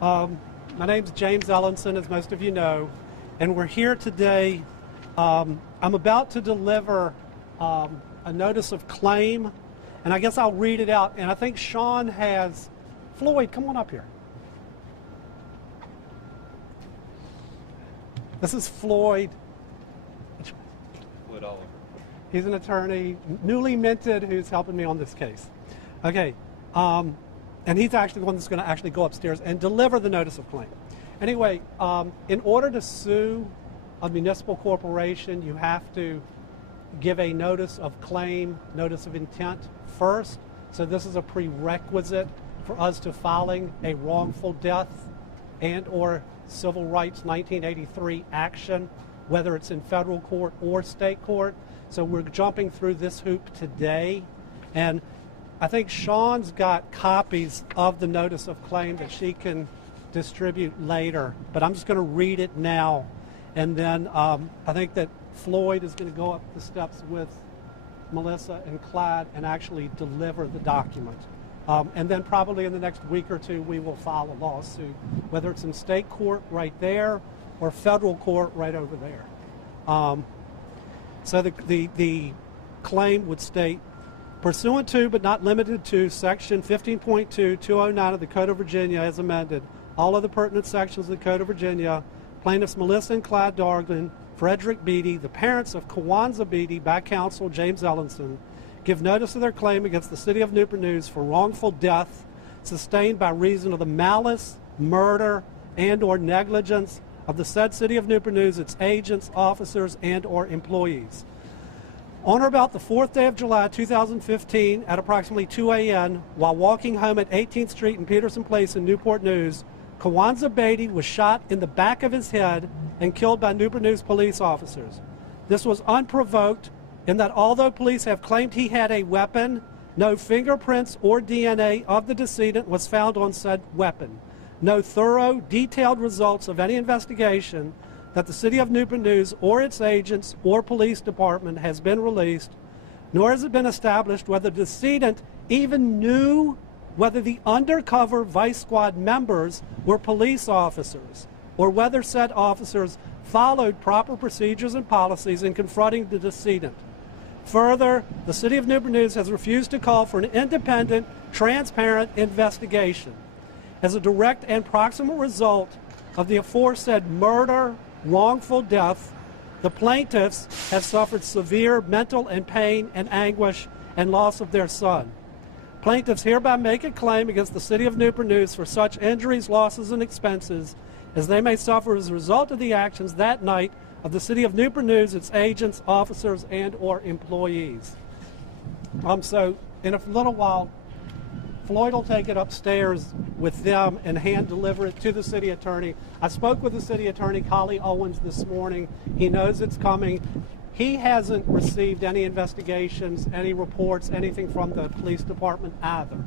My name's James Ellenson, as most of you know, and we're here today. I'm about to deliver a notice of claim, and I guess I'll read it out. And I think Sean has... Floyd, come on up here. This is Floyd. Floyd Oliver. He's an attorney, newly minted, who's helping me on this case. Okay. And he's actually the one that's going to actually go upstairs and deliver the notice of claim. Anyway, in order to sue a municipal corporation, you have to give a notice of claim, notice of intent first. So this is a prerequisite for us to filing a wrongful death and or civil rights 1983 action, whether it's in federal court or state court. So we're jumping through this hoop today. And I think Sean's got copies of the notice of claim that she can distribute later, but I'm just going to read it now. And then I think that Floyd is going to go up the steps with Melissa and Clyde and actually deliver the document. And then probably in the next week or two, we will file a lawsuit, whether it's in state court right there or federal court right over there. So the claim would state, pursuant to but not limited to Section 15.2-209 of the Code of Virginia as amended, all of the pertinent sections of the Code of Virginia, plaintiffs Melissa and Clyde Darglin, Frederick Beaty, the parents of Kawanza Beaty, by counsel James Ellenson, give notice of their claim against the City of Newport News for wrongful death sustained by reason of the malice, murder, and or negligence of the said City of Newport News, its agents, officers, and or employees. On or about the 4th day of July 2015 at approximately 2 a.m., while walking home at 18th Street and Peterson Place in Newport News, Kawanza Beaty was shot in the back of his head and killed by Newport News police officers. This was unprovoked in that although police have claimed he had a weapon, no fingerprints or DNA of the decedent was found on said weapon. No thorough, detailed results of any investigation that the City of Newport News or its agents or police department has been released, nor has it been established whether the decedent even knew whether the undercover vice squad members were police officers, or whether said officers followed proper procedures and policies in confronting the decedent. Further, the City of Newport News has refused to call for an independent, transparent investigation. As a direct and proximate result of the aforesaid murder, wrongful death, the plaintiffs have suffered severe mental and pain and anguish and loss of their son. Plaintiffs hereby make a claim against the City of Newport News for such injuries, losses, and expenses as they may suffer as a result of the actions that night of the City of Newport News, its agents, officers, and or employees. So in a little while, Floyd will take it upstairs with them and hand deliver it to the city attorney. I spoke with the city attorney, Collie Owens, this morning. He knows it's coming. He hasn't received any investigations, any reports, anything from the police department either.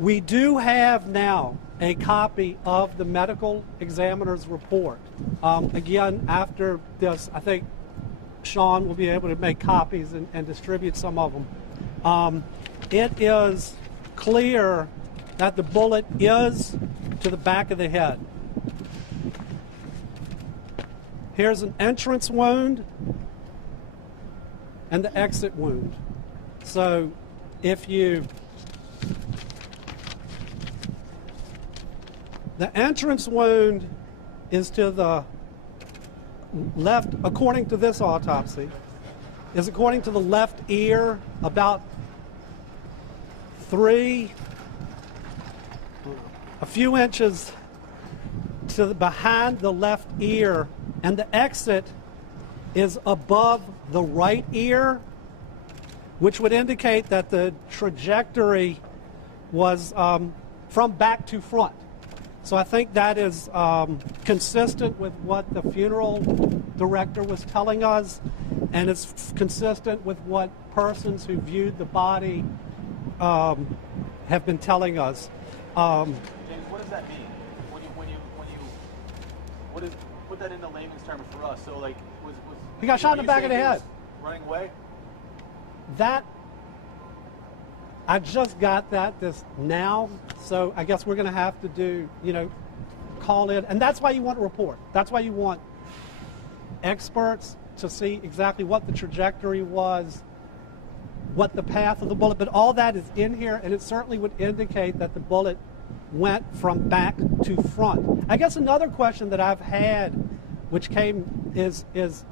We do have now a copy of the medical examiner's report. Again, after this, I think Sean will be able to make copies and distribute some of them. It is clear that the bullet is to the back of the head. Here's an entrance wound and the exit wound. So if you... The entrance wound is to the left, according to this autopsy, is according to the left ear, about a few inches to behind the left ear, and the exit is above the right ear, which would indicate that the trajectory was from back to front. So I think that is consistent with what the funeral director was telling us, and it's consistent with what persons who viewed the body have been telling us. James, what does that mean? Put that into layman's terms for us. So, like, was he got shot in the back of the head? Running away? That I just got this now, so I guess we're going to have to do, call in. And that's why you want a report. That's why you want experts to see exactly what the trajectory was, what the path of the bullet. But all that is in here, and it certainly would indicate that the bullet went from back to front. I guess another question that I've had, which is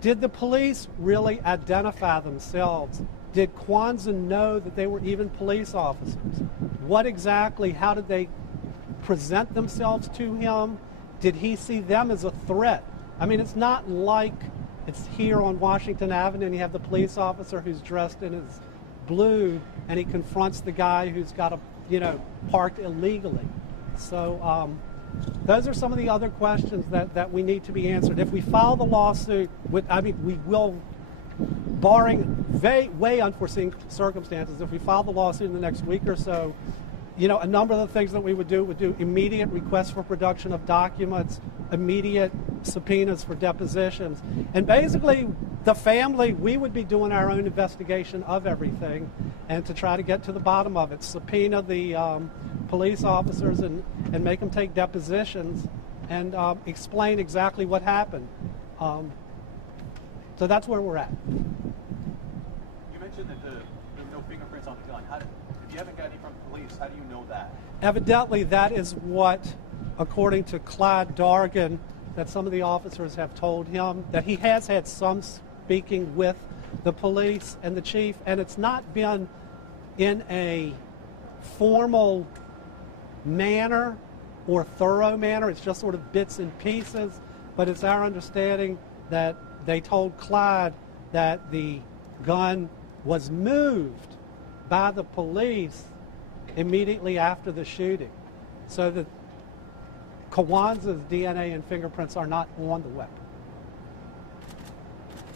did the police really identify themselves? Did Kwanzaa know that they were even police officers? What exactly, how did they present themselves to him? Did he see them as a threat? I mean, it's not like it's here on Washington Avenue and you have the police officer who's dressed in his blue and he confronts the guy who's got a, parked illegally. So those are some of the other questions that we need to be answered. If we file the lawsuit, we will, barring way unforeseen circumstances, if we file the lawsuit in the next week or so, a number of the things that we would do immediate requests for production of documents, immediate subpoenas for depositions. And basically, the family, we would be doing our own investigation of everything and to try to get to the bottom of it. Subpoena the police officers and make them take depositions and explain exactly what happened. So that's where we're at. You mentioned that there were no fingerprints on the gun. If you haven't got any from the police, how do you know that? Evidently, that is what, according to Clyde Dargan, that some of the officers have told him, that he has had some speaking with the police and the chief, and it's not been in a formal manner or thorough manner. It's just sort of bits and pieces, but it's our understanding that they told Clyde that the gun was moved by the police immediately after the shooting, so that Kwanzaa's DNA and fingerprints are not on the weapon.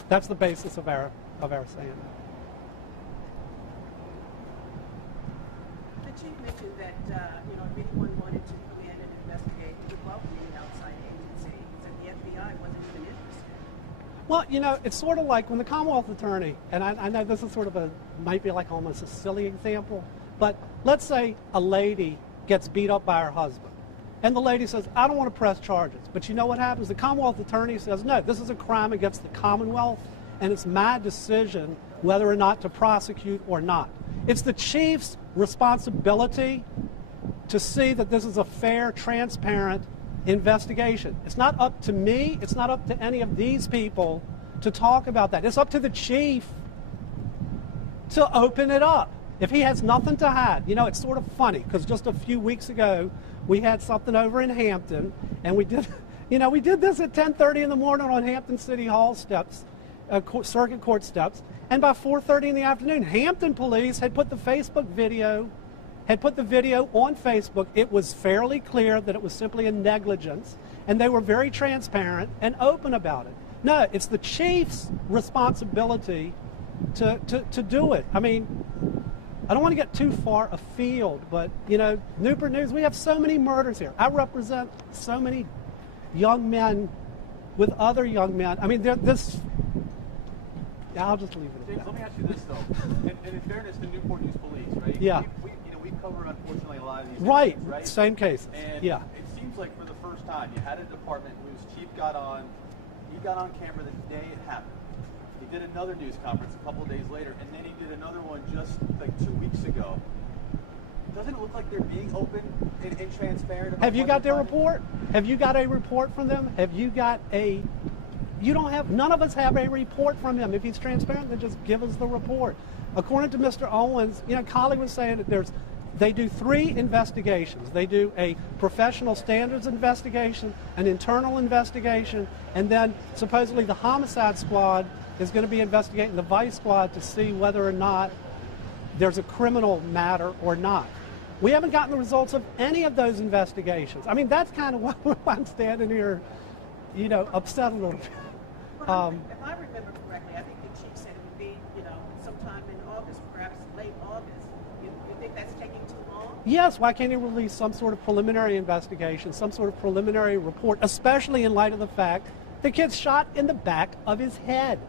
That's the basis of our saying that. The chief mentioned that if anyone wanted to come in and investigate, he would welcome an outside agency. He said the FBI wasn't even interested. Well, it's sort of like when the Commonwealth Attorney, and I know this is sort of might be like almost a silly example, but let's say a lady gets beat up by her husband. And the lady says, I don't want to press charges. But you know what happens? The Commonwealth Attorney says, no, this is a crime against the Commonwealth, and it's my decision whether or not to prosecute or not. It's the chief's responsibility to see that this is a fair, transparent investigation. It's not up to me. It's not up to any of these people to talk about that. It's up to the chief to open it up. If he has nothing to hide, it's sort of funny because just a few weeks ago we had something over in Hampton, and we did this at 10:30 in the morning on Hampton City Hall steps, Circuit Court steps, and by 4:30 in the afternoon, Hampton police had put the video on Facebook. It was fairly clear that it was simply a negligence, and they were very transparent and open about it. No, it's the chief's responsibility to do it. I mean, I don't want to get too far afield, but, Newport News, we have so many murders here. I represent so many young men with other young men. I mean, I'll just leave it at James, that. let me ask you this, though. In fairness to Newport News Police, right? Yeah. We cover, unfortunately, a lot of these Right, cases, right? Same cases. And yeah. it seems like for the first time, you had a department whose chief got on camera the day it happened. He did another news conference a couple of days later, and then he did another one just like 2 weeks ago. Doesn't it look like they're being open and transparent? Have you got their report? Have you got a report from them? Have you got none of us have a report from him. If he's transparent, then just give us the report. According to Mr. Owens, Collie was saying that they do 3 investigations. They do a professional standards investigation, an internal investigation, and then supposedly the homicide squad is going to be investigating the vice squad to see whether or not there's a criminal matter or not. We haven't gotten the results of any of those investigations. I mean, that's kind of why I'm standing here, upset a little bit. If I remember correctly, I think the chief said it would be, sometime in August, perhaps late August. You think that's taking too long? Yes, why can't he release some sort of preliminary investigation, some sort of preliminary report, especially in light of the fact the kid's shot in the back of his head?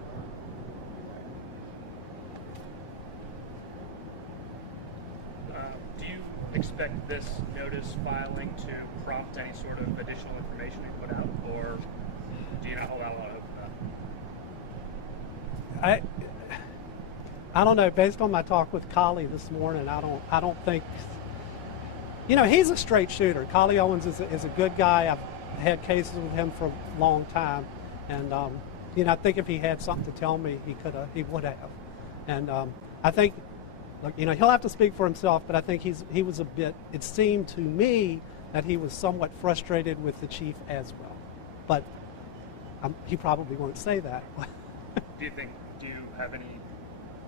this notice filing to prompt any sort of additional information we put out, or do you not hold out a lot of hope for that? I don't know. Based on my talk with Collie this morning, I don't think. You know, he's a straight shooter. Collie Owens is a good guy. I've had cases with him for a long time, and you know, I think if he had something to tell me, he would have. And I think, look, you know, he'll have to speak for himself, but I think he was a bit. It seemed to me that he was somewhat frustrated with the chief as well, but he probably won't say that. Do you have any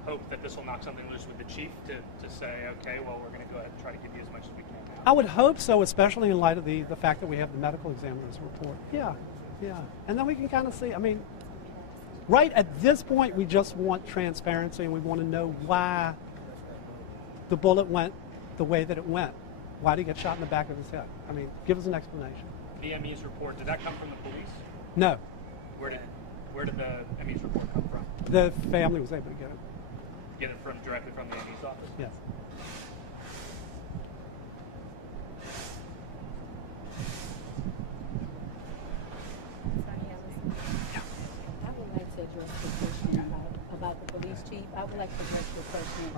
hope that this will knock something loose with the chief to say, okay, well, we're going to go ahead and try to give you as much as we can now? I would hope so, especially in light of the fact that we have the medical examiner's report. Yeah. And then we can kind of see, I mean, right at this point, we just want transparency, and we want to know why the bullet went the way that it went. Why did he get shot in the back of his head? I mean, give us an explanation. The ME's report, did that come from the police? No. Where did the ME's report come from? The family was able to get it. Get it directly from the ME's office? Yes. I would like to address the question about the police chief. I would like to address your question